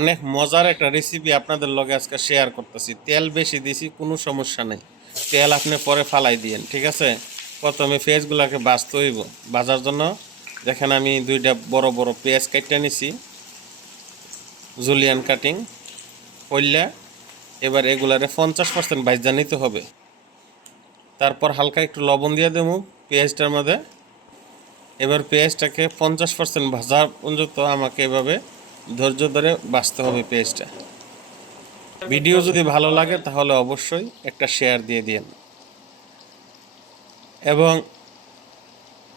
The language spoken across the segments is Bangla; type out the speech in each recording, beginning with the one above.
অনেক মজার একটা রেসিপি আপনাদের লগে আজকে শেয়ার করতেছি। তেল বেশি দিছি, কোনো সমস্যা নেই। তেল আপনি পরে ফালাই দিয়েন, ঠিক আছে? প্রথমে পেঁয়াজগুলোকে বাঁচতে হইব। বাজার জন্য দেখেন আমি দুইটা বড় বড় পেঁয়াজ কাটতে নিছি। জুলিয়ান কাটিং কইলা এবার এগুলারে পঞ্চাশ পার্সেন্ট বাইজা নিতে হবে। তারপর হালকা একটু লবণ দিয়ে দেবো পেঁয়াজটার মধ্যে। এবার পেঁয়াজটাকে পঞ্চাশ পার্সেন্ট ভাজা পর্যন্ত আমাকে এভাবে ধৈর্য ধরে বাঁচতে হবে পেঁয়াজটা। ভিডিও যদি ভালো লাগে তাহলে অবশ্যই একটা শেয়ার দিয়ে দিন। এবং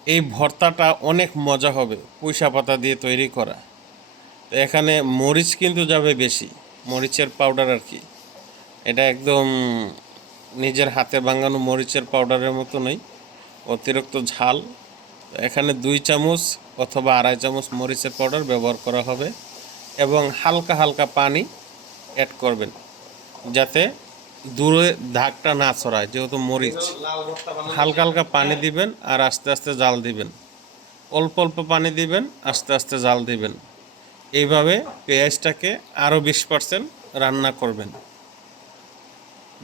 এই ভর্তাটা অনেক মজা হবে পুঁইশা পাতা দিয়ে তৈরি করা। তো এখানে মরিচ কিন্তু যাবে বেশি, মরিচের পাউডার আর কি। এটা একদম নিজের হাতে বাঙানো মরিচের পাউডারের মতো নেই অতিরিক্ত ঝাল এখানে দুই চামচ অথবা আড়াই চামচ মরিচের পাউডার ব্যবহার করা হবে এবং হালকা হালকা পানি অ্যাড করবেন যাতে দূরে দাগটা না ছড়ায়, যেহেতু মরিচ। হালকা হালকা পানি দিবেন আর আস্তে আস্তে জাল দিবেন। অল্প অল্প পানি দিবেন, আস্তে আস্তে জাল দিবেন। এইভাবে পেঁয়াজটাকে আরও বিশ পার্সেন্ট রান্না করবেন।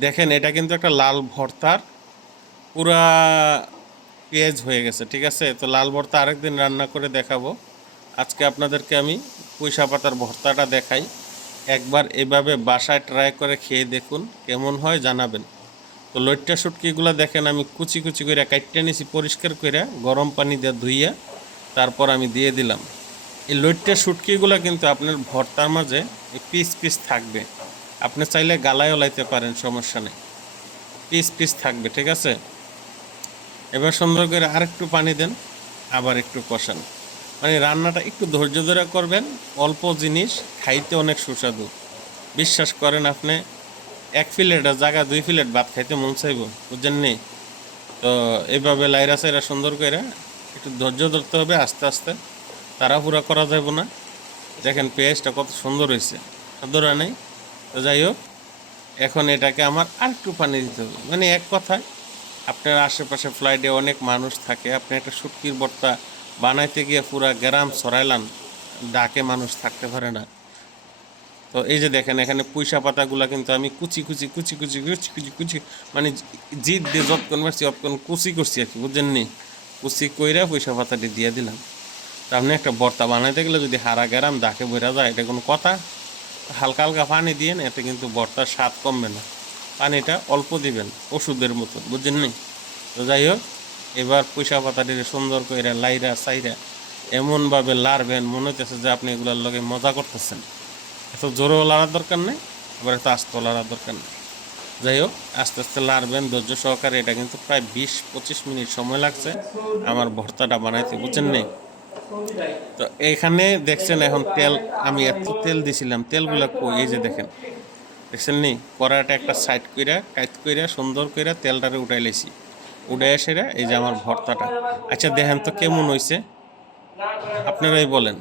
দেখেন, এটা কিন্তু একটা লাল ভর্তার পুরা পেঁয়াজ হয়ে গেছে, ঠিক আছে? তো লাল ভর্তা আরেকদিন রান্না করে দেখাবো। আজকে আপনাদেরকে আমি পুঁইশা পাতার ভর্তাটা দেখাই। একবার এভাবে বাসায় ট্রাই করে খেয়ে দেখুন, কেমন হয় জানাবেন। তো লইট্টা শুটকিগুলো দেখেন, আমি কুচি কুচি করে কাটতে নিছি, পরিষ্কার করে গরম পানি দিয়ে ধুইয়া তারপর আমি দিয়ে দিলাম। এই লইট্টা শুটকিগুলো কিন্তু আপনার ভর্তার মাঝে পিস পিস থাকবে। আপনি চাইলে গালায়ও লাইতে পারেন, সমস্যা নেই। পিস পিস থাকবে, ঠিক আছে? এবার সুন্দর করে আরেকটু পানি দেন, আবার একটু কষান। মানে রান্নাটা একটু ধৈর্য ধরে করবেন, অল্প জিনিস, খাইতে অনেক সুস্বাদু। বিশ্বাস করেন আপনি, এক প্লেটের জায়গা দুই প্লেট ভাত খাইতে মন চাইব, বুঝছেন নি? তো এইভাবে লাইরা সাইরা সুন্দর করে একটু ধৈর্য ধরতে হবে, আস্তে আস্তে। তাড়াহুড়া করা যাব না। দেখেন পেঁয়াজটা কত সুন্দর হয়েছে। ধরা নেই। তো যাই হোক, এখন এটাকে আমার আর একটু পানি দিতে হবে। মানে এক কথায় আপনার আশেপাশে ফ্লাইটে অনেক মানুষ থাকে। আপনি একটা শুটকির বর্তা বানাইতে গিয়ে পুরা গ্রাম ছড়াইলাম, ডাকে মানুষ থাকতে পারে না। তো এই যে দেখেন, এখানে পুঁইশা পাতাগুলো কিন্তু আমি কুচি কুচি কুচি কুচি কুচি কুচি কুচি মানে জিদ দিয়ে যতক্ষণ মারছি ততক্ষণ কুচি করছি আর কি, বুঝছেন নি? কুচি কইরা পয়সা পাতাটি দিয়ে দিলাম। তা আপনি একটা বর্তা বানাইতে গেলে যদি হারা গেরাম ডাকে বইরা যায়, এটা কোনো কথা? হালকা হালকা পানি দিয়ে এতে কিন্তু বর্তার স্বাদ কমবে না। পানিটা অল্প দিবেন, ওষুধের মতো বুঝছেন নি? তো যাই হোক, এবার পয়সা পাতাটি সুন্দর করে লাইরা সাইরা এমনভাবে লাড়বেন, মনে হইতেছে যে আপনি এগুলোর লগে মজা করতেছেন। এত জোরেও লাড়ার দরকার নেই, আবার এত আস্ত লাড়ার দরকার নেই। যাই হোক, আস্তে আস্তে লাড়বেন, ধৈর্য সহকারে, এটা কিন্তু প্রায় বিশ পঁচিশ মিনিট সময় লাগছে আমার ভর্তাটা বানাইতে, বুঝছেন নেই তো এইখানে দেখছেন এখন তেল, আমি এত তেল দিছিলাম, তেলগুলো কই? এই যে দেখেন দেখছেন নি? কড়াটা একটা সাইড কইরা কাইত কইরা, সুন্দর কইরা তেলটারে উঠাই লাইছি। উঠাই সেরা এই যে আমার ভর্তাটা। আচ্ছা দেখেন তো কেমন হয়েছে আপনারাই বলেন।